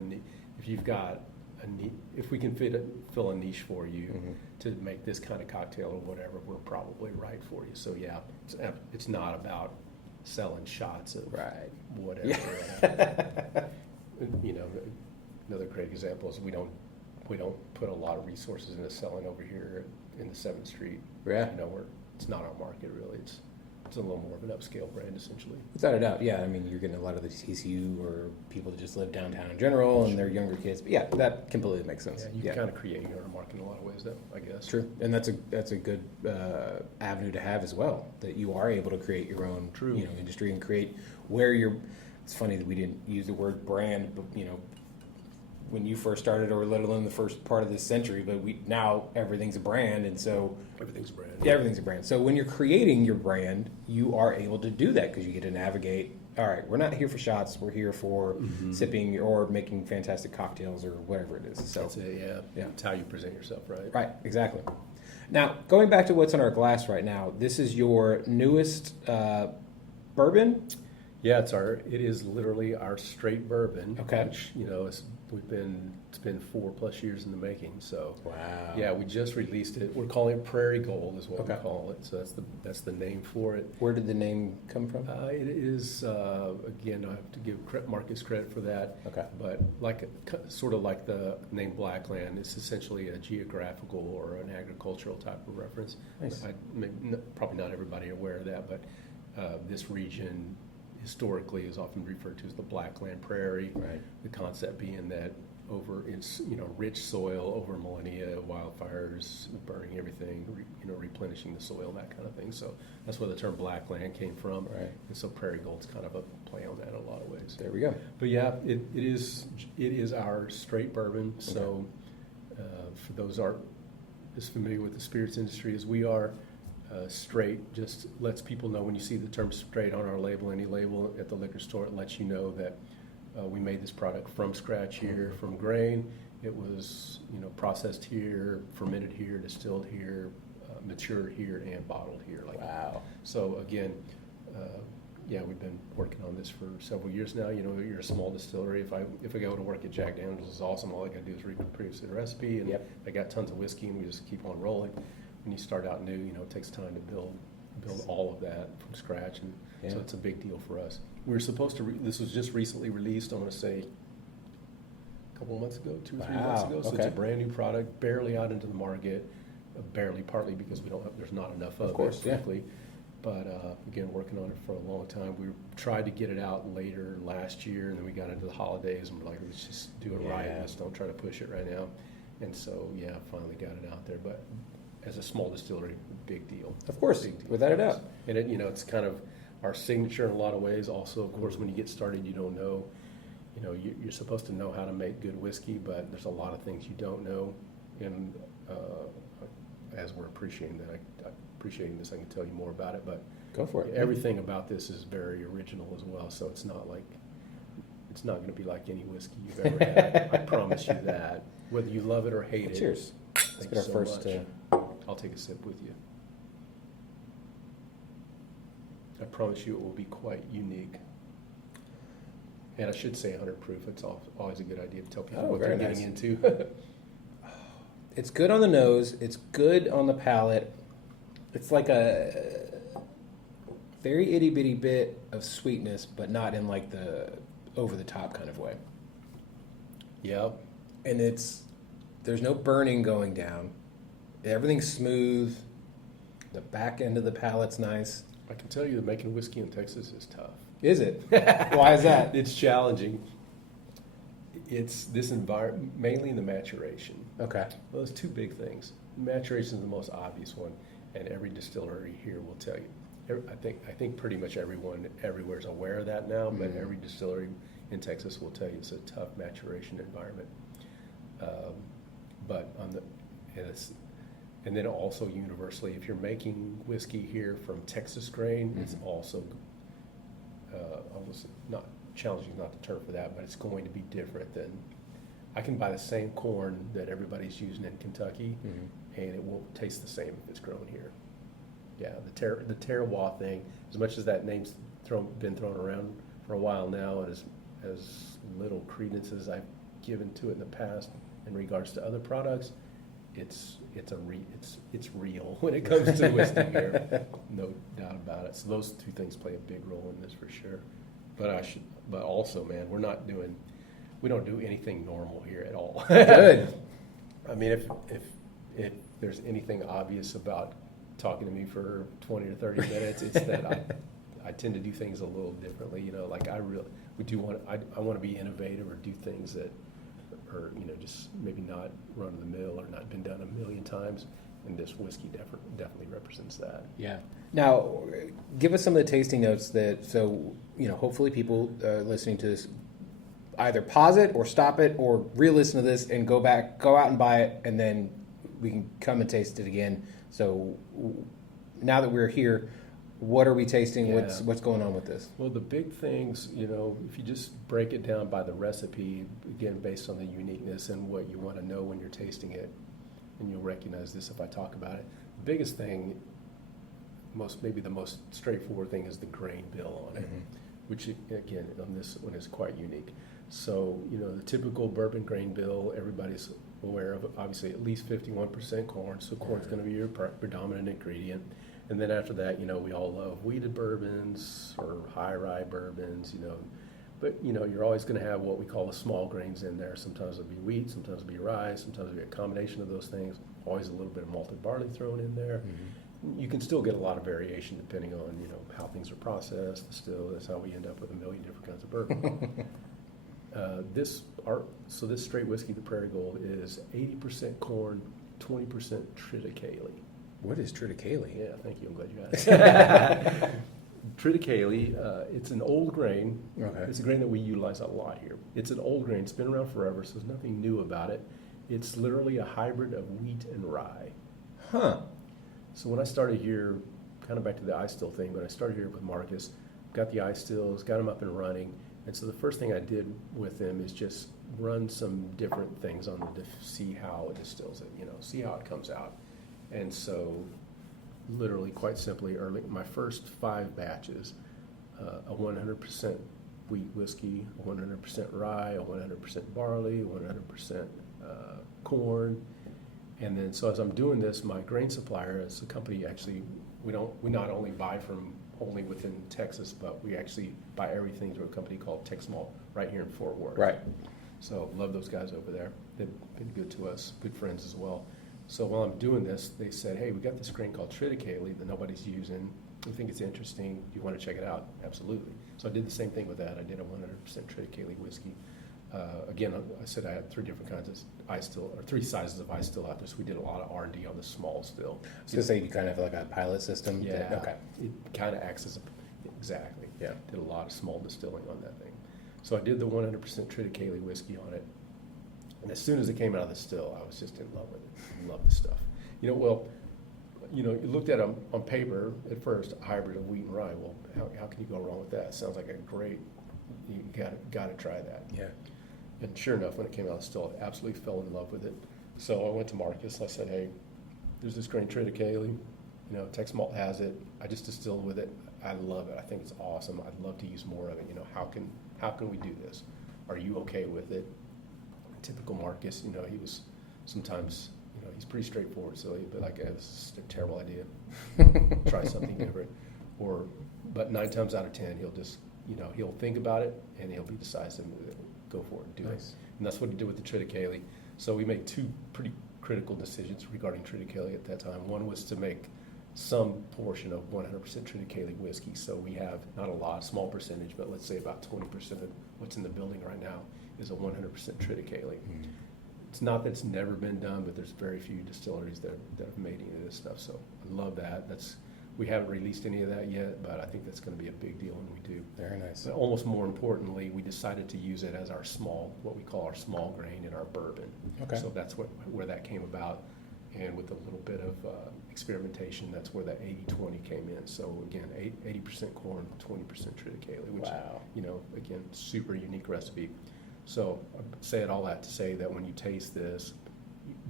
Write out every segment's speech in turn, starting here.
if you've got if we can fill a niche for you to make this kind of cocktail or whatever, we're probably right for you. So yeah, it's not about selling shots of whatever. Yeah. You know, another great example is we don't put a lot of resources into selling over here in the 7th Street. Yeah. You know, it's not our market really. It's a little more of an upscale brand essentially. Without a doubt, yeah. I mean, you're getting a lot of the TCU or people that just live downtown in general, and they're younger kids. But yeah, that completely makes sense. Yeah, you can kind of create your own market in a lot of ways, though, I guess. True, and that's a good avenue to have as well. That you are able to create your own, industry and create where you're. It's funny that we didn't use the word brand, but when you first started, or let alone the first part of this century, but now everything's a brand, and so everything's a brand. Yeah, everything's a brand. So when you're creating your brand, you are able to do that because you get to navigate. All right, we're not here for shots. We're here for sipping or making fantastic cocktails or whatever it is. So that's it. Yeah. It's how you present yourself, right? Right, exactly. Now, going back to what's in our glass right now, this is your newest bourbon. Yeah, it is literally our straight bourbon. Okay. Which, it's been 4+ years in the making. So wow. Yeah, we just released it. We're calling it Prairie Gold is what we call it. So that's the name for it. Where did the name come from? It is again, I have to give Marcus credit for that. Okay. But sort of like the name Blackland, it's essentially a geographical or an agricultural type of reference. Nice. Probably not everybody aware of that, but this region historically is often referred to as the Blackland Prairie. Right. The concept being that over its rich soil over millennia, wildfires burning everything, replenishing the soil, that kind of thing. So that's where the term Blackland came from. Right. And so Prairie Gold's kind of a play on that in a lot of ways. There we go. But yeah, it is our straight bourbon. Okay. So for those aren't as familiar with the spirits industry as we are, straight just lets people know when you see the term straight on our label, any label at the liquor store, it lets you know that we made this product from scratch here, from grain. It was processed here, fermented here, distilled here, matured here, and bottled here. Wow. So again, we've been working on this for several years now. You're a small distillery. If I go to work at Jack Daniel's, it's awesome. All I got to do is reproduce the recipe, and I got tons of whiskey, and we just keep on rolling. When you start out new, it takes time to build all of that from scratch, and so it's a big deal for us. We were supposed to. This was just recently released. I want to say a couple of months ago, 2 or 3 months ago. So it's a brand new product, barely out into the market. Barely, partly because there's not enough of it, frankly. But again, working on it for a long time. We tried to get it out later last year, and then we got into the holidays, and we're like, let's just do it right. Let's don't try to push it right now. And so finally got it out there, but. As a small distillery, big deal. Of course, without a doubt. And it's kind of our signature in a lot of ways. Also, of course, when you get started, you don't know, you're supposed to know how to make good whiskey, but there's a lot of things you don't know. And as we're appreciating this, I can tell you more about it. But go for it. Everything about this is very original as well. So it's not going to be like any whiskey you've ever had. I promise you that. Whether you love it or hate it. Cheers. Let's get our first. I'll take a sip with you. I promise you it will be quite unique. And I should say 100 proof. It's always a good idea to tell people what they're getting into. It's good on the nose. It's good on the palate. It's like a very itty bitty bit of sweetness, but not in like the over the top kind of way. Yep. And there's no burning going down. Everything's smooth. The back end of the palate's nice. I can tell you that making whiskey in Texas is tough. Is it? Why is that? It's challenging. It's this environment, mainly the maturation. Okay. Well, there's two big things. Maturation is the most obvious one, and every distillery here will tell you. I think pretty much everyone everywhere is aware of that now, but every distillery in Texas will tell you it's a tough maturation environment. And then also universally, if you're making whiskey here from Texas grain, it's also almost not challenging, not the term for that, but it's going to be different than. I can buy the same corn that everybody's using in Kentucky, and it won't taste the same if it's grown here. Yeah, the terroir thing, as much as that name's been thrown around for a while now, and as little credence as I given to it in the past in regards to other products, it's real when it comes to whiskey beer, no doubt about it. So those two things play a big role in this for sure. But also, man, we don't do anything normal here at all. Good. I mean, if there's anything obvious about talking to me for 20 or 30 minutes, it's that I tend to do things a little differently. You know, like I want to be innovative or do things that are, you know, just maybe not run of the mill or not been done a million times. And this whiskey definitely represents that. Yeah. Now, give us some of the tasting notes so, you know, hopefully people listening to this either pause it or stop it or re-listen to this and go out and buy it, and then we can come and taste it again. So now that we're here, what are we tasting? Yeah. What's going on with this? Well, the big things, you know, if you just break it down by the recipe, again, based on the uniqueness and what you want to know when you're tasting it, and you'll recognize this if I talk about it. The biggest thing, maybe the most straightforward thing, is the grain bill on it, which, again, on this one is quite unique. So, you know, the typical bourbon grain bill, everybody's aware of, obviously, at least 51% corn, so corn's going to be your predominant ingredient. And then after that, you know, we all love wheated bourbons or high rye bourbons, you know. But, you know, you're always going to have what we call the small grains in there. Sometimes it'll be wheat, sometimes it'll be rye, sometimes it'll be a combination of those things. Always a little bit of malted barley thrown in there. You can still get a lot of variation depending on, you know, how things are processed, distilled. That's how we end up with a million different kinds of bourbon. This straight whiskey, the Prairie Gold, is 80% corn, 20% triticale. What is triticale? Yeah, thank you. I'm glad you asked. Triticale, it's an old grain. Okay. It's a grain that we utilize a lot here. It's an old grain. It's been around forever, so there's nothing new about it. It's literally a hybrid of wheat and rye. Huh. So when I started here, kind of back to the ice still thing, but I started here with Marcus, got the ice stills, got them up and running. And so the first thing I did with them is just run some different things on them to see how it distills it, you know, see how it comes out. And so literally, quite simply, my first 5 batches, a 100% wheat whiskey, a 100% rye, a 100% barley, a 100% corn. And then, so as I'm doing this, my grain supplier, as a company, actually, we not only buy from only within Texas, but we actually buy everything through a company called Tex Malt right here in Fort Worth. Right. So love those guys over there. They've been good to us, good friends as well. So while I'm doing this, they said, hey, we got this grain called triticale that nobody's using. We think it's interesting. Do you want to check it out? Absolutely. So I did the same thing with that. I did a 100% triticale whiskey. Again, I said I had 3 different kinds of ice still, or 3 sizes of ice still out there. So we did a lot of R&D on the small still. I was going to say you kind of have like a pilot system. Yeah. Okay. It kind of acts as exactly. Yeah. Did a lot of small distilling on that thing. So I did the 100% triticale whiskey on it. And as soon as it came out of the still, I was just in love with it. Love the stuff. You know, you looked at them on paper at first, a hybrid of wheat and rye. Well, how can you go wrong with that? Sounds like a great, you got to try that. Yeah. And sure enough, when it came out of the still, I absolutely fell in love with it. So I went to Marcus. I said, hey, there's this grain triticale. You know, Tex Malt has it. I just distilled with it. I love it. I think it's awesome. I'd love to use more of it. You know, how can we do this? Are you okay with it? Typical Marcus, you know, he was sometimes, you know, he's pretty straightforward, so he'd be like, this is a terrible idea. Try something different. But 9 times out of 10, he'll just, you know, he'll think about it and he'll be decisive and go for it and do it. And that's what he did with the triticale. So we made 2 pretty critical decisions regarding triticale at that time. One was to make some portion of 100% triticale whiskey. So we have not a lot, small percentage, but let's say about 20% of what's in the building right now is a 100% triticale. It's not that it's never been done, but there's very few distilleries that have made any of this stuff. So I love that. We haven't released any of that yet, but I think that's going to be a big deal when we do. Very nice. But almost more importantly, we decided to use it as what we call our small grain in our bourbon. Okay. So that's where that came about. And with a little bit of experimentation, that's where that 80-20 came in. So again, 80% corn, 20% triticale, which, wow. You know, again, super unique recipe. So I say it all that to say that when you taste this,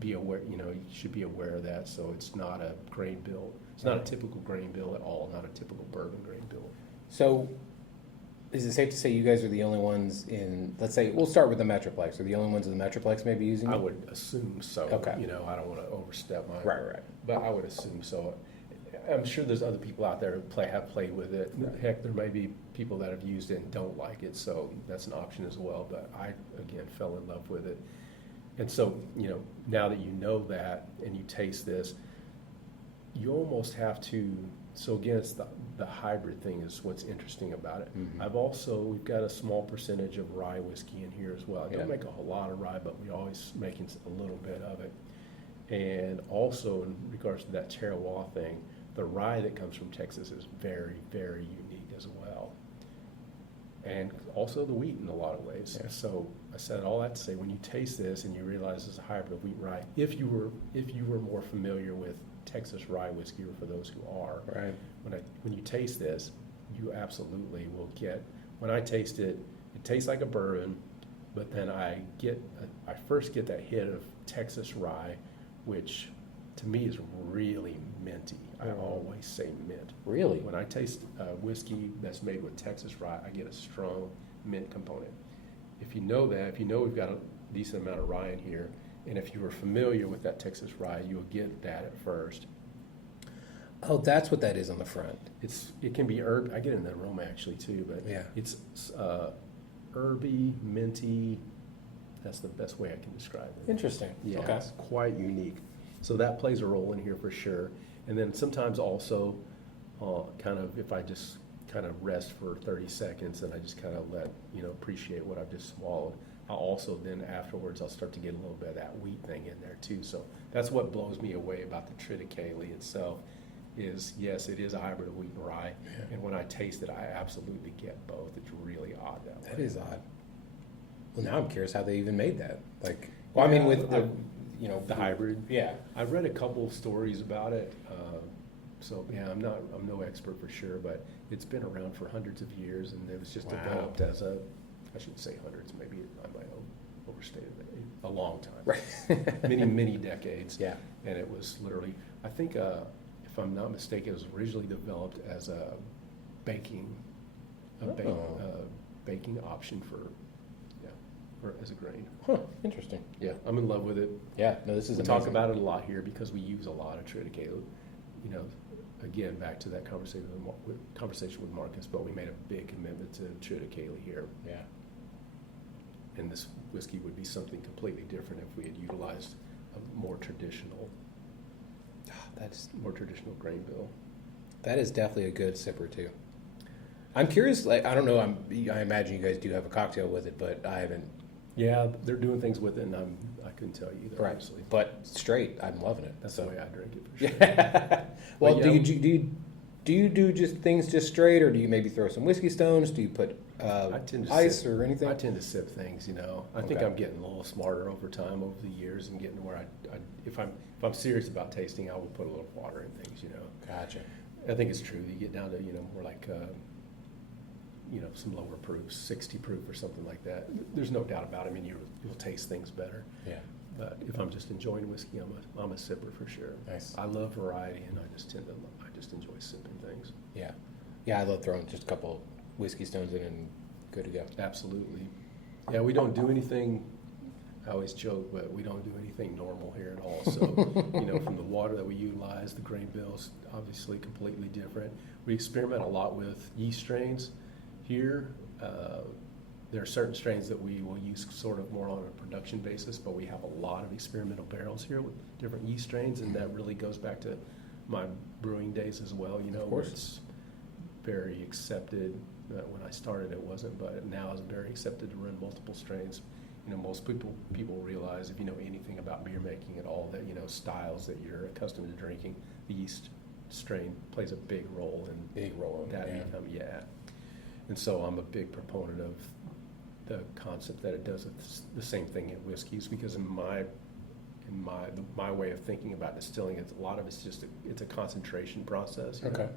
be aware, you know, you should be aware of that. So it's not a grain bill. It's not a typical grain bill at all, not a typical bourbon grain bill. So Is it safe to say you guys are the only ones in, let's say, we'll start with the Metroplex, are the only ones in the Metroplex maybe using it? I would assume so. Okay. You know, I don't want to overstep my. Right. But I would assume so. I'm sure there's other people out there who have played with it. Right. Heck, there may be people that have used it and don't like it, so that's an option as well. But I, again, fell in love with it. And so, you know, now that you know that and you taste this, you almost have to, so again, it's the hybrid thing is what's interesting about it. Mm-hmm. We've got a small percentage of rye whiskey in here as well. I don't Yeah. make a whole lot of rye, but we always making a little bit of it. And also in regards to that terroir thing, the rye that comes from Texas is very, very unique as well. And also the wheat in a lot of ways. Yeah. So I said all that to say, when you taste this and you realize it's a hybrid of wheat and rye, if you were more familiar with Texas rye whiskey, or for those who are, Right. when you taste this, you absolutely will get. When I taste it, it tastes like a bourbon, but then I first get that hit of Texas rye, which to me is really minty. I always say mint. Really? When I taste whiskey that's made with Texas rye, I get a strong mint component. If you know we've got a decent amount of rye in here, and if you were familiar with that Texas rye, you'll get that at first. Oh, that's what that is on the front. It can be herb. I get it in the aroma actually too, but Yeah. it's herby, minty. That's the best way I can describe it. Interesting. Yeah, Okay. it's quite unique. So that plays a role in here for sure. And then sometimes also, kind of if I just kind of rest for 30 seconds and I just kind of appreciate what I've just swallowed, I'll also then afterwards I'll start to get a little bit of that wheat thing in there too. So that's what blows me away about the triticale itself is, yes, it is a hybrid of wheat and rye. Yeah. And when I taste it, I absolutely get both. It's really odd that way. That is odd. Well, now I'm curious how they even made that. Like, well, I mean, with the, the hybrid. Yeah. I've read a couple of stories about it. So yeah, I'm no expert for sure, but it's been around for hundreds of years, and it was just Wow. developed as I shouldn't say hundreds, maybe I might have overstated it, a long time. Right. many decades. Yeah. And it was literally, I think, if I'm not mistaken, it was originally developed as a baking option as a grain. Huh. Interesting. Yeah, I'm in love with it. Yeah. No, this is We amazing. talk about it a lot here because we use a lot of triticale. You know, again, back to that conversation with Marcus, but we made a big commitment to triticale here. Yeah. And this whiskey would be something completely different if we had utilized a more traditional grain bill. That is definitely a good sipper too. I'm curious. Like, I don't know. I imagine you guys do have a cocktail with it, but I haven't. Yeah, they're doing things with it, and I couldn't tell you either. Right. Honestly. But straight, I'm loving it. That's so. the way I drink it for sure. Well, But, do yeah, you do just things just straight, or do you maybe throw some whiskey stones? Do you put I tend to ice sip. or anything? I tend to sip things, I think Okay. I'm getting a little smarter over time, over the years, and getting to where if I'm serious about tasting, I will put a little water in things, Gotcha. I think it's true. You get down to, more like, some lower proofs, 60 proof or something like that. There's no doubt about it. I mean, you'll taste things better. Yeah. But if I'm just enjoying whiskey, I'm a sipper for sure. Nice. I love variety, and I just enjoy sipping things. Yeah. Yeah, I love throwing just a couple whiskey stones in and good to go. Absolutely. Yeah, we don't do anything, I always joke, but we don't do anything normal here at all. So, from the water that we utilize, the grain bills, obviously completely different. We experiment a lot with yeast strains here. There are certain strains that we will use sort of more on a production basis, but we have a lot of experimental barrels here with different yeast strains, and that really goes back to my brewing days as well, Of where course. it's very accepted. When I started, it wasn't, but now it's very accepted to run multiple strains. Most people realize, if you know anything about beer making at all, that styles that you're accustomed to drinking, the yeast strain plays a big role in that. Yeah. And so I'm a big proponent of the concept that it does the same thing in whiskeys, because in my way of thinking about distilling, a lot of it's it's a concentration process. Okay.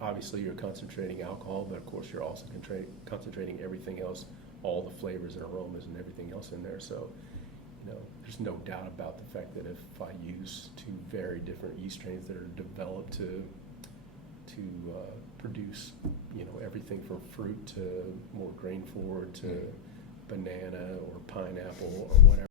Obviously, you're concentrating alcohol, but of course, you're also concentrating everything else, all the flavors and aromas and everything else in there. So, there's no doubt about the fact that if I use two very different yeast strains that are developed to produce, everything from fruit to more grain forward to banana or pineapple or whatever.